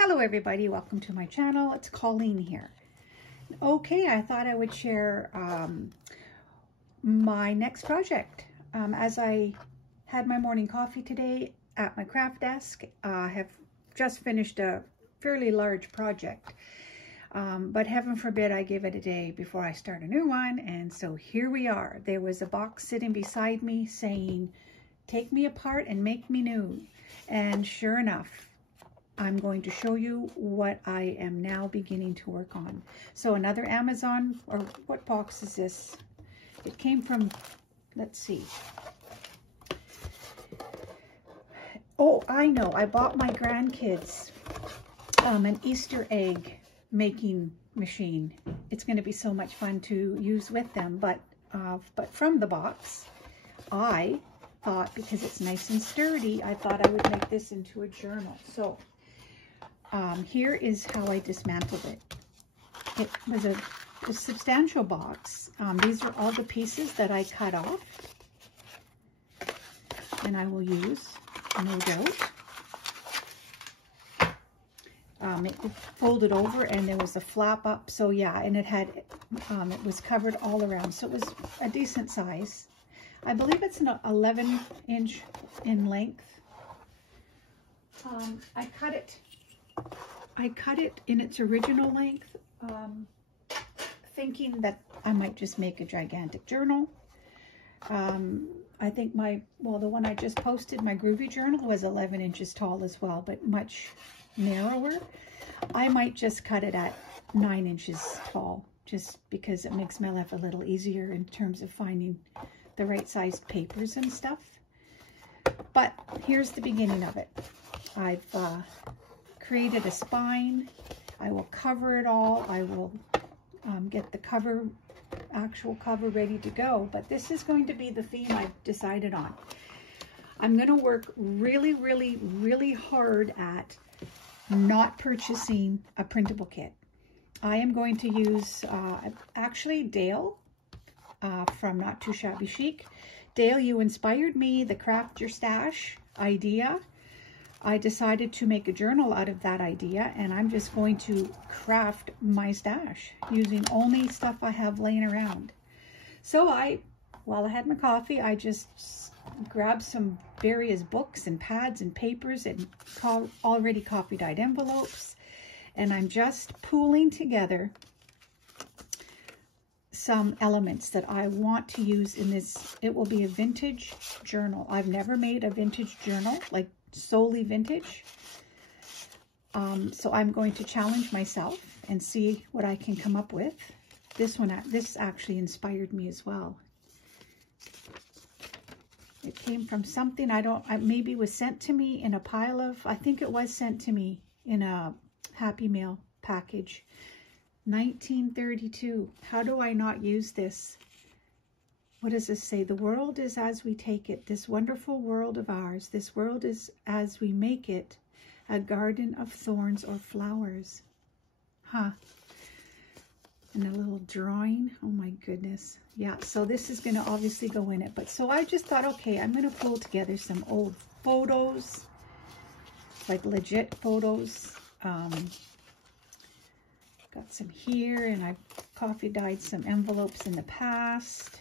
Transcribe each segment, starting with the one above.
Hello everybody, welcome to my channel. It's Colleen here. Okay, I thought I would share my next project. As I had my morning coffee today at my craft desk, I have just finished a fairly large project. But heaven forbid I give it a day before I start a new one, and so here we are. There was a box sitting beside me saying, "Take me apart and make me new." And sure enough, I'm going to show you what I am now beginning to work on. So another Amazon, or what box is this? It came from, let's see. Oh, I know, I bought my grandkids an Easter egg making machine. It's going to be so much fun to use with them, but from the box, I thought, because it's nice and sturdy, I thought I would make this into a journal. So here is how I dismantled it. It was a substantial box. These are all the pieces that I cut off, and I will use, no doubt. It folded over, and there was a flap up. So yeah, and it had, it was covered all around. So it was a decent size. I believe it's an 11-inch in length. I cut it in its original length, thinking that I might just make a gigantic journal. I think the one I just posted, my Groovy journal, was 11 inches tall as well, but much narrower. I might just cut it at 9 inches tall, just because it makes my life a little easier in terms of finding the right sized papers and stuff. But here's the beginning of it. I've created a spine. I will cover it all. I will get the actual cover ready to go, but this is going to be the theme I've decided on. I'm going to work really, really, really hard at not purchasing a printable kit. I am going to use actually Dale from Not Too Shabby Chic. Dale, you inspired me, the Craft Your Stash idea. I decided to make a journal out of that idea, and I'm just going to craft my stash using only stuff I have laying around. So while I had my coffee, I just grabbed some various books and pads and papers and already coffee-dyed envelopes, and I'm just pooling together some elements that I want to use in this. It will be a vintage journal. I've never made a vintage journal, like solely vintage. So I'm going to challenge myself and see what I can come up with. This actually inspired me as well. It came from something maybe was sent to me in a pile of, I think it was sent to me in a Happy Mail package. 1932. How do I not use this? What does this say? The world is as we take it, this wonderful world of ours. This world is as we make it, a garden of thorns or flowers. Huh. And a little drawing. Oh my goodness. Yeah, so this is going to obviously go in it. But so I just thought, okay, I'm going to pull together some old photos, like legit photos. Got some here, and I've coffee-dyed some envelopes in the past.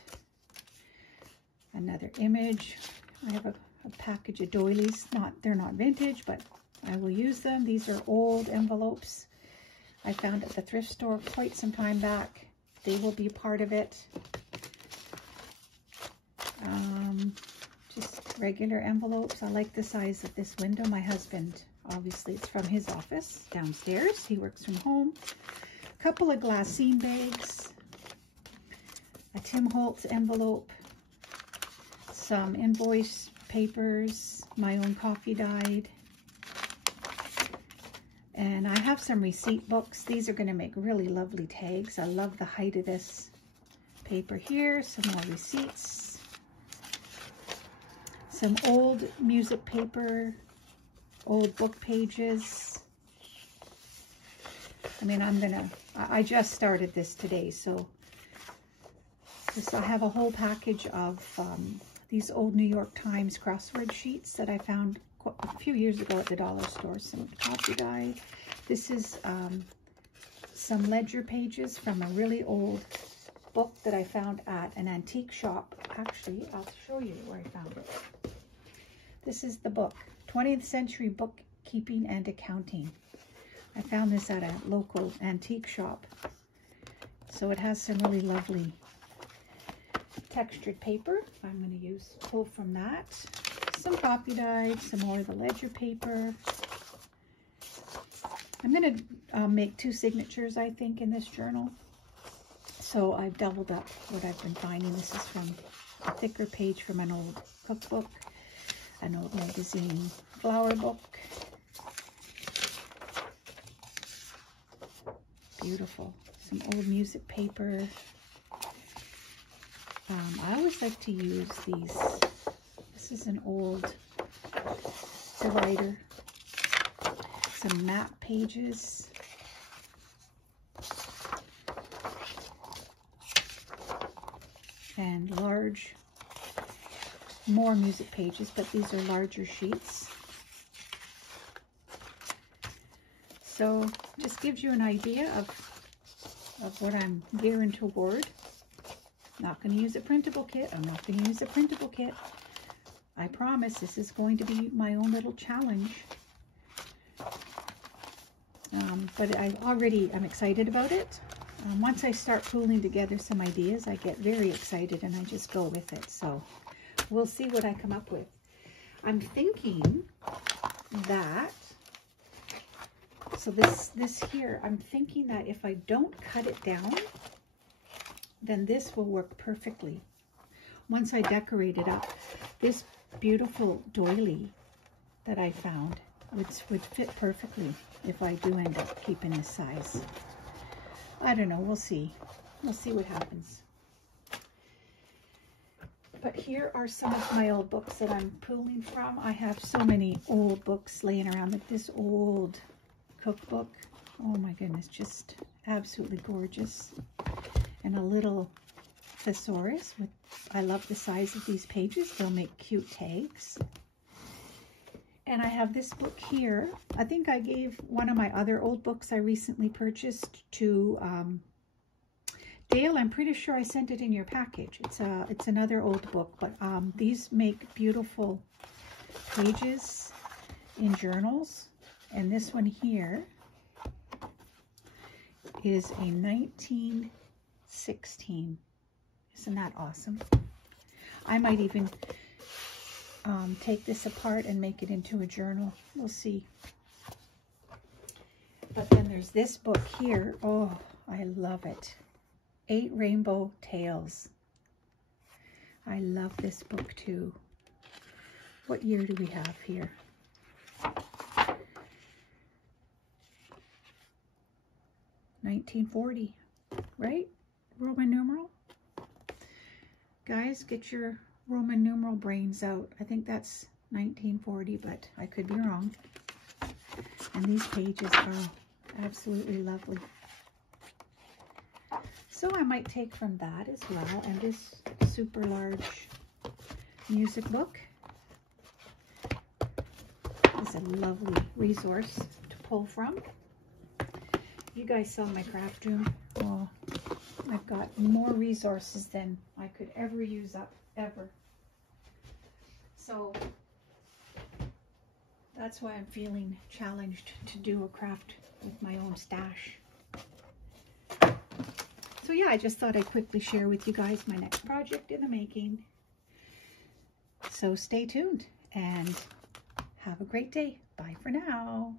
Another image. I have a package of doilies. They're not vintage, but I will use them. These are old envelopes I found at the thrift store quite some time back. They will be part of it. Just regular envelopes. I like the size of this window. My husband, obviously, it's from his office downstairs. He works from home. A couple of glassine bags. A Tim Holtz envelope. Some invoice papers, my own coffee dyed. And I have some receipt books. These are going to make really lovely tags. I love the height of this paper here. Some more receipts. Some old music paper, old book pages. I mean, I just started this today, so I have a whole package of these old New York Times crossword sheets that I found a few years ago at the dollar store. Some copy guide. This is some ledger pages from a really old book that I found at an antique shop. Actually, I'll show you where I found it. This is the book, 20th Century Bookkeeping and Accounting. I found this at a local antique shop. So it has some really lovely textured paper. I'm going to pull from that. Some copy guide, some more of the ledger paper. I'm going to make 2 signatures, I think, in this journal. So I've doubled up what I've been finding. This is from a thicker page from an old cookbook, an old magazine flower book. Beautiful. Some old music paper. I always like to use these. This is an old divider. Some map pages. And more music pages, but these are larger sheets. So just gives you an idea of what I'm gearing toward. Not going to use a printable kit. I'm not going to use a printable kit. I promise this is going to be my own little challenge. But I'm excited about it. Once I start pulling together some ideas, I get very excited and I just go with it. So we'll see what I come up with. I'm thinking that, so this here, I'm thinking that if I don't cut it down, then this will work perfectly. Once I decorate it up, this beautiful doily that I found would fit perfectly if I do end up keeping this size. I don't know, we'll see. We'll see what happens. But here are some of my old books that I'm pulling from. I have so many old books laying around, like this old cookbook. Oh my goodness, just absolutely gorgeous. And a little thesaurus. I love the size of these pages. They'll make cute tags. And I have this book here. I think I gave one of my other old books I recently purchased to Dale. I'm pretty sure I sent it in your package. It's another old book, but these make beautiful pages in journals. And this one here is a 1916. Isn't that awesome? I might even take this apart and make it into a journal. We'll see. But then there's this book here. Oh, I love it. 8 Rainbow Tales. I love this book too. What year do we have here? $1940, right? Roman numeral. Guys, get your Roman numeral brains out. I think that's 1940, but I could be wrong. And these pages are absolutely lovely. So I might take from that as well. And this super large music book is a lovely resource to pull from. You guys saw my craft room. Oh, I've got more resources than I could ever use up, ever. So that's why I'm feeling challenged to do a craft with my own stash. So yeah, I just thought I'd quickly share with you guys my next project in the making. So stay tuned and have a great day. Bye for now.